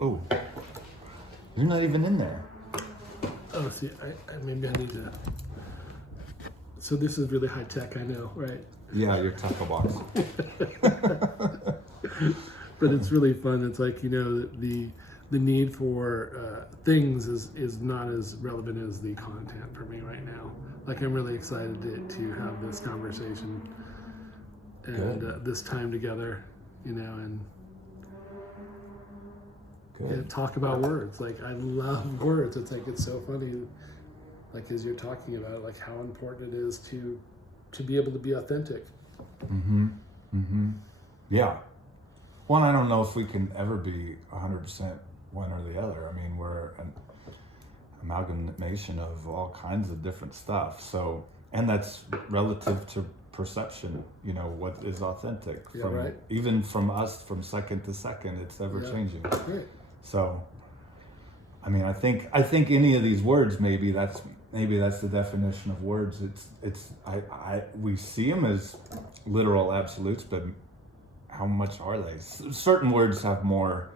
Oh, you're not even in there. Oh, see, maybe I need to. So this is really high tech, I know, right? Yeah, your tackle box. But it's really fun. It's like, the need for things is not as relevant as the content for me right now. Like, I'm really excited to have this conversation and this time together, and talk about words. Like, I love words. It's like, it's so funny, like, as you're talking about it, like how important it is to be able to be authentic. Yeah. Well, I don't know if we can ever be 100% one or the other. I mean, we're an amalgamation of all kinds of different stuff. So, and that's relative to perception, what is authentic. Yeah, right. Even from us, from second to second, it's ever changing. Right. So, I mean, I think any of these words, maybe that's the definition of words. We see them as literal absolutes, but how much are they? Certain words have more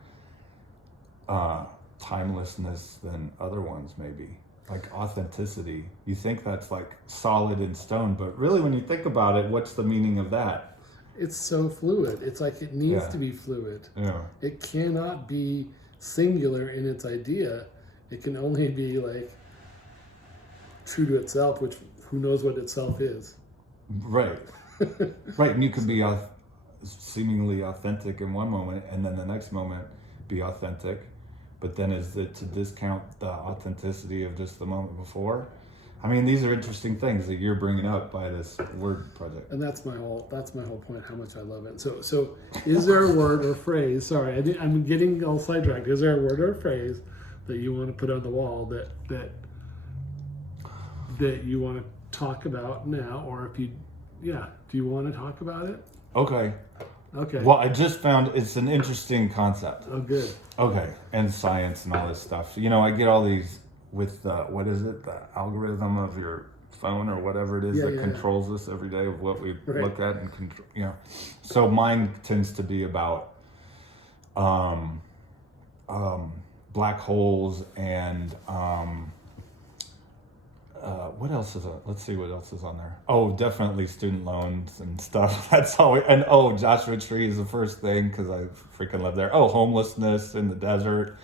timelessness than other ones, maybe. Like authenticity. You think that's like solid in stone, but really when you think about it, what's the meaning of that? It's so fluid. It's like it needs to be fluid. Yeah. It cannot be singular in its idea. It can only be like true to itself, which who knows what itself is. Right. Right. And you could be seemingly authentic in one moment and then the next moment be authentic. But then is it to discount the authenticity of just the moment before? I mean, these are interesting things that you're bringing up by this word project. And that's my whole point, how much I love it. So is there a word or phrase, sorry, I'm getting all sidetracked. Is there a word or a phrase that you want to put on the wall that you want to talk about now, or do you want to talk about it? Okay. Okay. Well, I just found it's an interesting concept. Oh, good. Okay. And science and all this stuff. I get all these with, what is it? The algorithm of your phone or whatever it is that controls us every day of what we look at and control, So mine tends to be about black holes and what else is it? Let's see what else is on there. Oh, definitely student loans and stuff. That's all. And Joshua Tree is the first thing because I freaking live there. Oh, homelessness in the desert.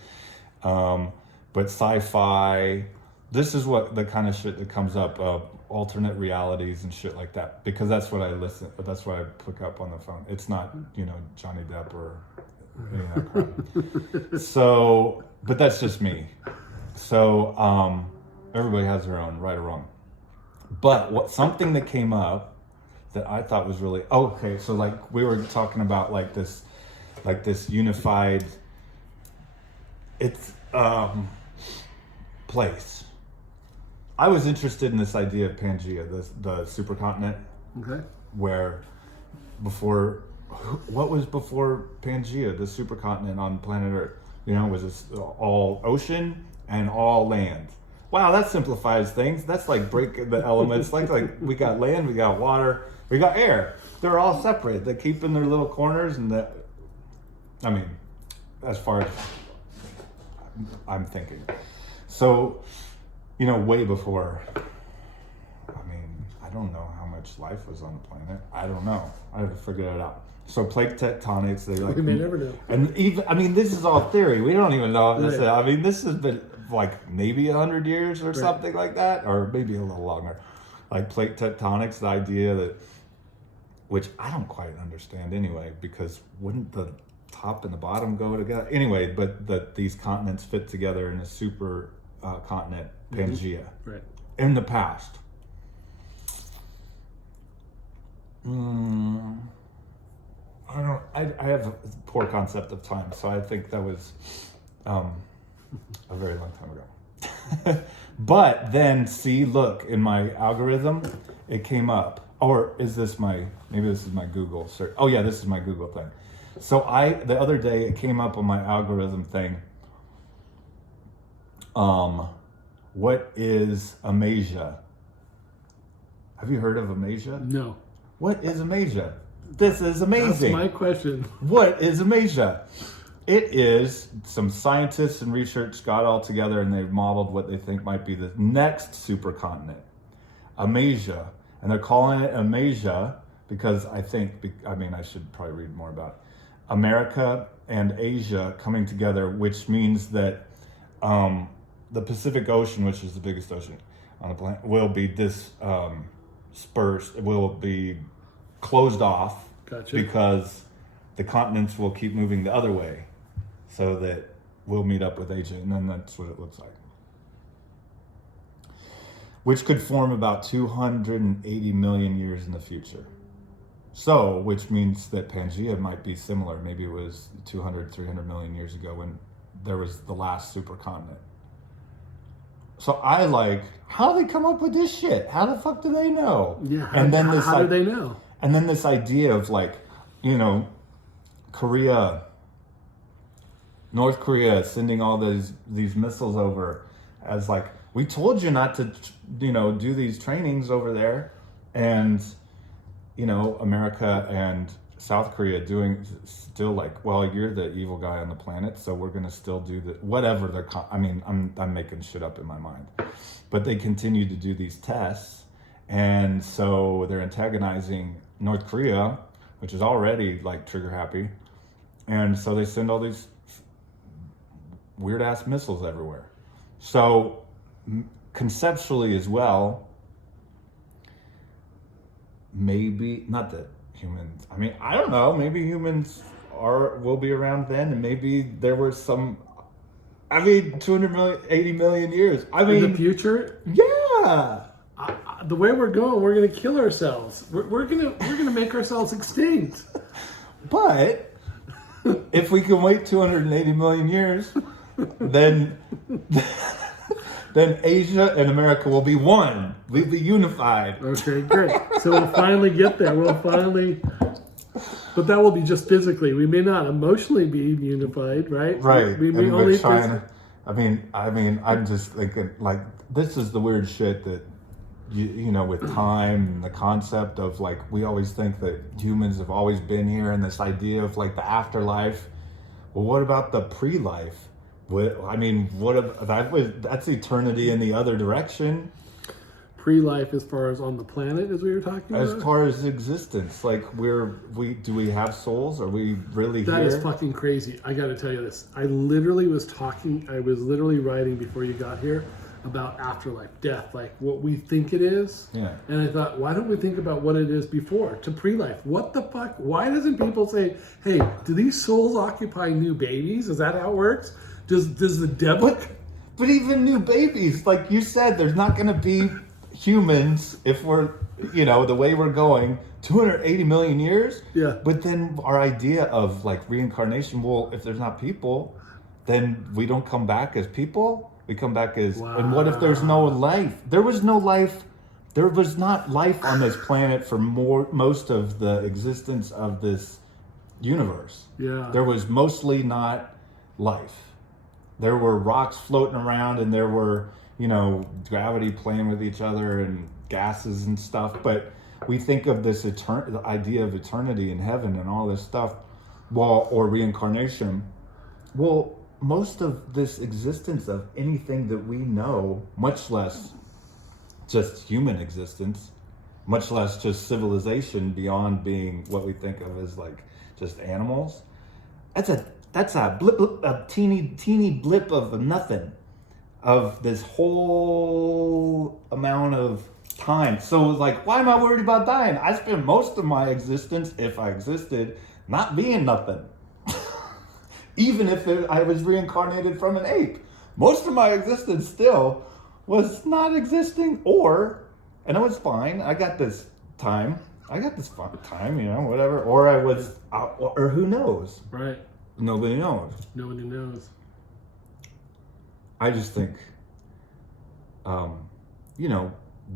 But sci-fi. This is what the kind of shit that comes up. Alternate realities and shit like that. Because that's what I listen. That's what I pick up on the phone. It's not Johnny Depp or any of that crap. So, but that's just me. So. Everybody has their own, right or wrong. But something that came up that I thought was really okay. So like we were talking about like this unified, place. I was interested in this idea of Pangea, the supercontinent. Okay. Where what was before Pangea, the supercontinent on planet Earth? Was this all ocean and all land? Wow, that simplifies things. That's like breaking the elements. like we got land, we got water, we got air. They're all separate. They keep in their little corners, and as far as I'm thinking. So, way before. I don't know how much life was on the planet. I don't know. I have to figure it out. So plate tectonics, we may never know. And even, this is all theory. We don't even know if this is, this has been like maybe 100 years or something like that, or maybe a little longer. Like plate tectonics, the idea that, which I don't quite understand anyway, because wouldn't the top and the bottom go together? Anyway, but that these continents fit together in a super continent, Pangea. Right. In the past. I have a poor concept of time, so I think that was a very long time ago. But then, look, in my algorithm, it came up. Or is this maybe this is my Google search. Oh yeah, this is my Google thing. So the other day, it came up on my algorithm thing. What is Amasia? Have you heard of Amasia? No. What is Amasia? This is amazing. That's my question. What is Amasia? It is. Some scientists and research got all together and they've modeled what they think might be the next supercontinent, Amasia. And they're calling it Amasia because I should probably read more about it. America and Asia coming together, which means that the Pacific Ocean, which is the biggest ocean on the planet, will be dispersed. It will be closed off. Gotcha. Because the continents will keep moving the other way, so that we'll meet up with Asia, and then that's what it looks like. Which could form about 280 million years in the future. So, which means that Pangea might be similar. Maybe it was 200, 300 million years ago when there was the last supercontinent. So I how do they come up with this shit? How the fuck do they know? Yeah, and then how do they know? And then this idea of North Korea sending all these missiles over as we told you not to, do these trainings over there. And, America and South Korea well, you're the evil guy on the planet, so we're going to still do whatever I'm making shit up in my mind. But they continue to do these tests. And so they're antagonizing North Korea, which is already trigger happy. And so they send all these weird ass missiles everywhere. So conceptually as well, maybe not that humans, I don't know, maybe humans will be around then, and maybe there were some 280 million years. In the future? Yeah. The way we're going, we're gonna kill ourselves. We're gonna make ourselves extinct. But if we can wait 280 million years, then Asia and America will be one. We'll be unified. Okay, great. So we'll finally get there. But that will be just physically. We may not emotionally be unified, right? Right. We may only. China. I'm just thinking this is the weird shit that with time and the concept of we always think that humans have always been here, and this idea of the afterlife. Well, what about the pre-life? That's eternity in the other direction. Pre-life, as far as on the planet, as we were talking about. As far as existence, do we have souls? Are we really here? That is fucking crazy. I got to tell you this. I was literally writing before you got here about afterlife, death, what we think it is. Yeah. And I thought, why don't we think about what it is before, to pre-life? What the fuck? Why doesn't people say, hey, do these souls occupy new babies? Is that how it works? Does the devil? But even new babies, like you said, there's not going to be humans if we're, the way we're going, 280 million years. Yeah. But then our idea of reincarnation, well, if there's not people, then we don't come back as people. We come back as, wow. And what if there's no life? There was no life. There was not life on this planet for most of the existence of this universe. Yeah. There was mostly not life. There were rocks floating around, and there were, gravity playing with each other and gases and stuff. But we think of this the idea of eternity in heaven and all this stuff, or reincarnation. Well, most of this existence of anything that we know, much less just human existence, much less just civilization beyond being what we think of as just animals, that's a blip, a teeny blip of nothing, of this whole amount of time. So why am I worried about dying? I spent most of my existence, if I existed, not being nothing. Even if I was reincarnated from an ape, most of my existence still was not existing, and it was fine. I got this time. Whatever. Or I was, or who knows? Right. Nobody knows. Nobody knows. I just think,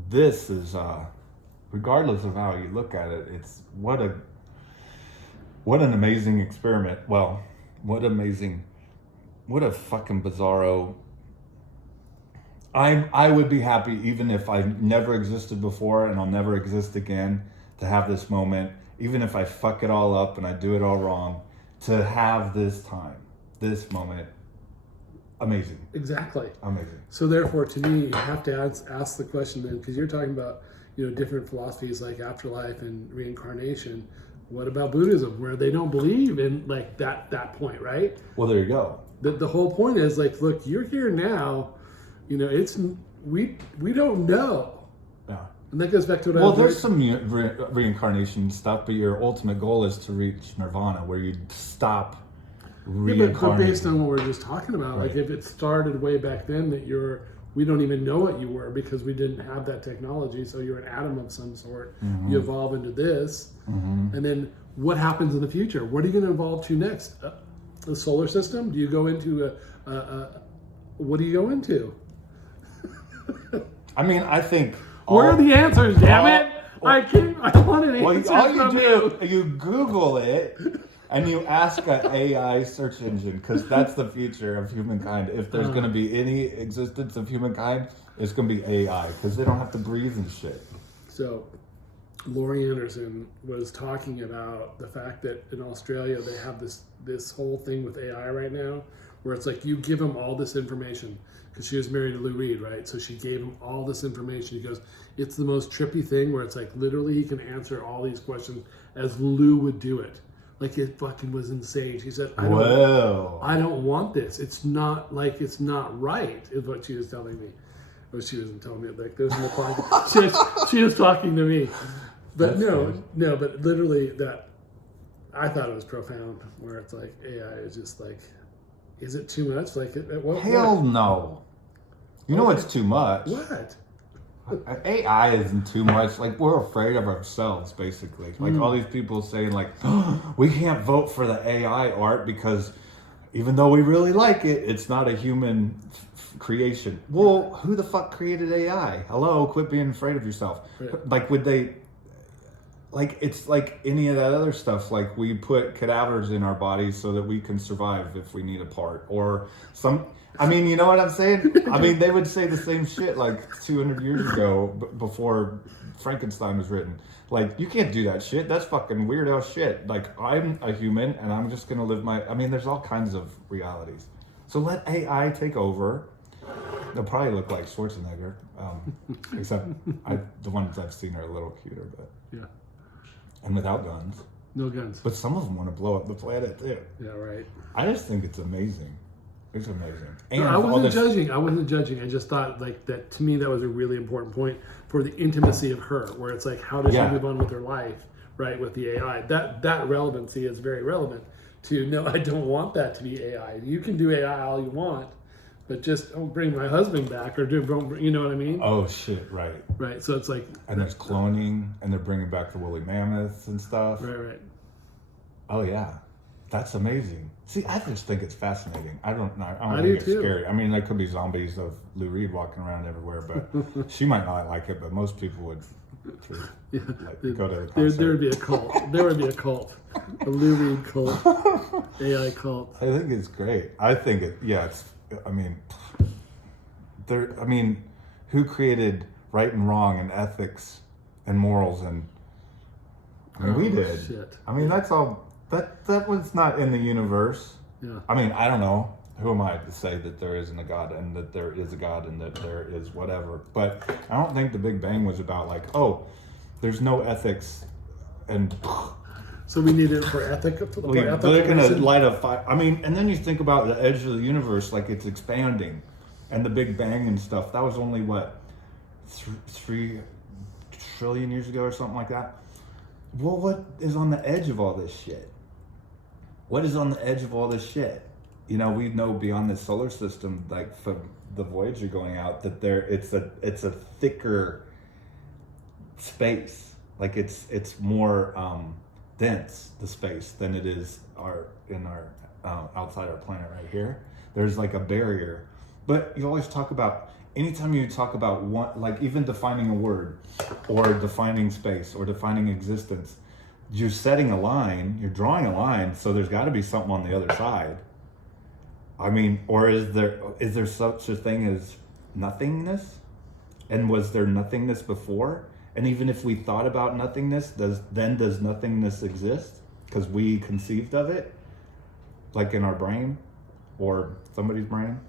this is, regardless of how you look at it, it's what an amazing experiment. Well, what a fucking bizarro. I would be happy even if I never existed before and I'll never exist again, to have this moment, even if I fuck it all up and I do it all wrong, to have this time. this moment, amazing. Exactly. Amazing. So therefore, to me, you have to ask the question then, because you're talking about, different philosophies like afterlife and reincarnation. What about Buddhism, where they don't believe in like that point, right? Well, there you go. The whole point is like, look, you're here now. It's we don't know. Yeah. And that goes back to what well, there's some reincarnation stuff, but your ultimate goal is to reach nirvana, where you stop reincarnating. But based on what we we're just talking about, Right. like if it started way back then that we don't even know what you were because we didn't have that technology, so you're an atom of some sort. Mm-hmm. You evolve into this, Mm-hmm. and then what happens in the future? What are you going to evolve to next? The solar system? Do you go into what do you go into? I mean, I think. Where are the answers? Damn it! I want an answer All you from do, you Google it, and you ask an AI search engine, because that's the future of humankind. If there's going to be any existence of humankind, it's going to be AI, because they don't have to breathe and shit. So, Laurie Anderson was talking about the fact that in Australia they have this whole thing with AI right now, where it's like you give them all this information, because she was married to Lou Reed, right? So she gave him all this information. He goes, it's the most trippy thing where it's like literally he can answer all these questions as Lou would do it. Like it fucking was insane. She said, I don't want this. It's not right, is what she was telling me. Well, she wasn't telling me, like there's no podcast. She was talking to me. But no, but literally that, I thought it was profound, where it's like AI is just like, is it too much? Like, at what Hell point? no. You know it's too much. What? AI isn't too much. Like, we're afraid of ourselves, basically. Like, all these people saying, like, oh, we can't vote for the AI art because even though we really like it, it's not a human creation. Well, who the fuck created AI? Hello, quit being afraid of yourself. Right. Like, would they... Like, it's like any of that other stuff. Like, we put cadavers in our bodies so that we can survive if we need a part. Or some... I mean, you know what I'm saying? I mean, they would say the same shit like 200 years ago before Frankenstein was written. Like, you can't do that shit. That's fucking weird ass shit. Like, I'm a human and I'm just going to live my... I mean, there's all kinds of realities. So let AI take over. They'll probably look like Schwarzenegger. Except the ones I've seen are a little cuter, but... Yeah. And without guns. No guns. But some of them want to blow up the planet too. Yeah, right. I just think it's amazing. It's amazing. And No, I wasn't judging. I just thought like that, to me, that was a really important point for the intimacy of her, where it's like, how does she move on with her life, right? With the AI, that relevancy is very relevant to, no, I don't want that to be AI. You can do AI all you want, but just don't bring my husband back don't, you know what I mean? Oh shit, right. Right. So it's like, and there's cloning, and they're bringing back the woolly mammoths and stuff. right. Oh yeah. That's amazing. See, I just think it's fascinating. I don't know. I do think it's too. scary. I mean, there could be zombies of Lou Reed walking around everywhere, but she might not like it, but most people would too. Yeah. Like, go to the concert. There would be a cult. There would be a cult. A Lou Reed cult. AI cult. I think it's great. I think it, yeah, it's, I mean, who created right and wrong and ethics and morals and, I mean, we did. Shit. I mean, that's all. That was not in the universe. Yeah. I mean, I don't know. Who am I to say that there isn't a God and that there is a God and that there is whatever? But I don't think the Big Bang was about like, oh, there's no ethics and So we need it for ethic. they're gonna light a fire. I mean, and then you think about the edge of the universe, like it's expanding, and the Big Bang and stuff. That was only what 3 trillion years ago or something like that. Well, what is on the edge of all this shit? What is on the edge of all this shit? You know, we know beyond the solar system, like from the Voyager going out, that it's a thicker space. Like it's more dense, the space, than it is outside our planet right here. There's like a barrier. But you always talk about, anytime you talk about one, like even defining a word or defining space or defining existence, you're setting a line, you're drawing a line, so there's got to be something on the other side. I mean, or is there such a thing as nothingness? And was there nothingness before? And even if we thought about nothingness, does nothingness exist? Because we conceived of it, like in our brain? or somebody's brain.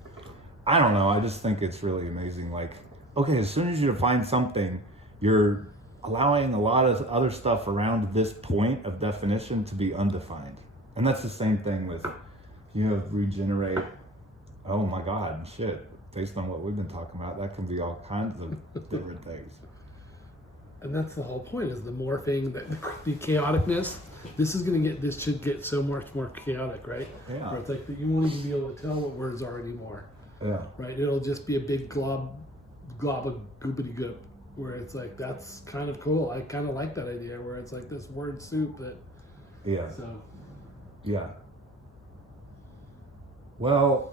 I don't know. I just think it's really amazing. Like, okay, as soon as you define something, you're allowing a lot of other stuff around this point of definition to be undefined. And that's the same thing with, you have regenerate. Oh my God, shit. Based on what we've been talking about, that can be all kinds of different things. And that's the whole point, is the morphing, the chaoticness. This should get so much more chaotic, right? Yeah. Where it's like that you won't even be able to tell what words are anymore. Yeah. Right? It'll just be a big glob of goopity goop, where it's like, that's kind of cool. I kind of like that idea, where it's like this word soup that. Yeah. So. Yeah. Well.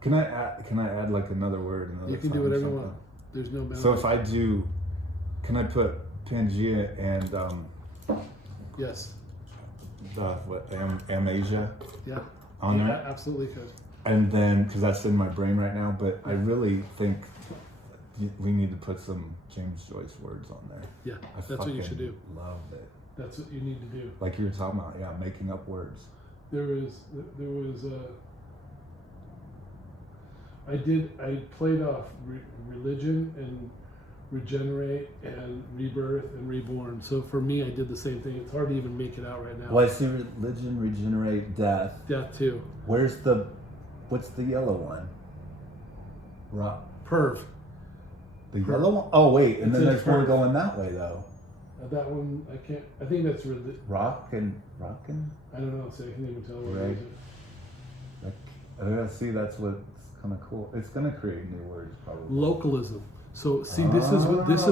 Can I add like another word? Another You can do whatever you want. There's no boundary. So if I do, can I put Pangea and yes, Amasia? Yeah. On there? Absolutely could. And then, because that's in my brain right now, but I really think we need to put some James Joyce words on there. Yeah, that's what you should do. Love it. That's what you need to do. Like you were talking about, yeah, making up words. I played off religion and regenerate and rebirth and reborn. So for me, I did the same thing. It's hard to even make it out right now. Well, I see religion, regenerate, death. Death too. What's the yellow one? Perv. The yellow one? Oh, wait. And then there's perv. more going that way, though. That one, I can't. I think that's Rockin'? I don't know. So I can't even tell what Right. it is. See, that's what's kind of cool. It's going to create new words, probably. Localism. So see, this is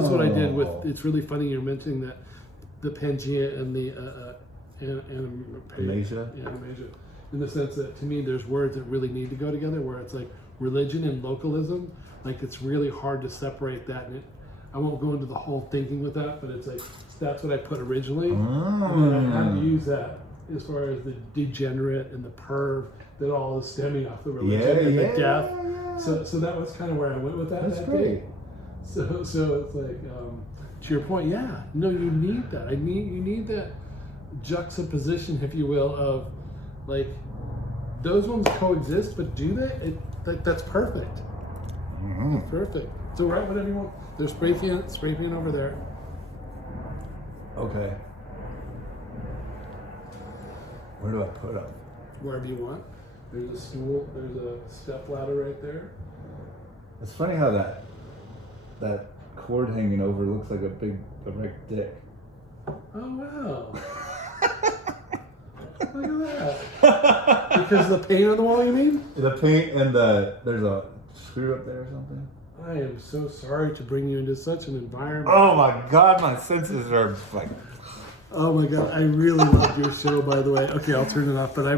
what I did with. It's really funny you're mentioning that, the Pangea and the Amasia. Yeah, Amasia. In the sense that, to me, there's words that really need to go together. Where it's like religion and localism. Like, it's really hard to separate that. And I won't go into the whole thinking with that, but it's like, that's what I put originally. And then I had to use that as far as the degenerate and the perv, that all is stemming off the religion and the death. So that was kind of where I went with that. That's great. So it's like, to your point, yeah, no, you need that. You need that juxtaposition, if you will, of like, those ones coexist, but do they? That's perfect. Mm-hmm. That's perfect. So write whatever you want. There's spray paint over there. Okay. Where do I put them? Wherever you want. There's a stool. There's a step ladder right there. It's funny how that cord hanging over looks like a erect dick. Oh wow! Look at that. Because the paint on the wall, you mean? The paint and there's a screw up there or something. I am so sorry to bring you into such an environment. Oh my God, my senses are like. Oh my God, I really love your show, by the way. Okay, I'll turn it off, but I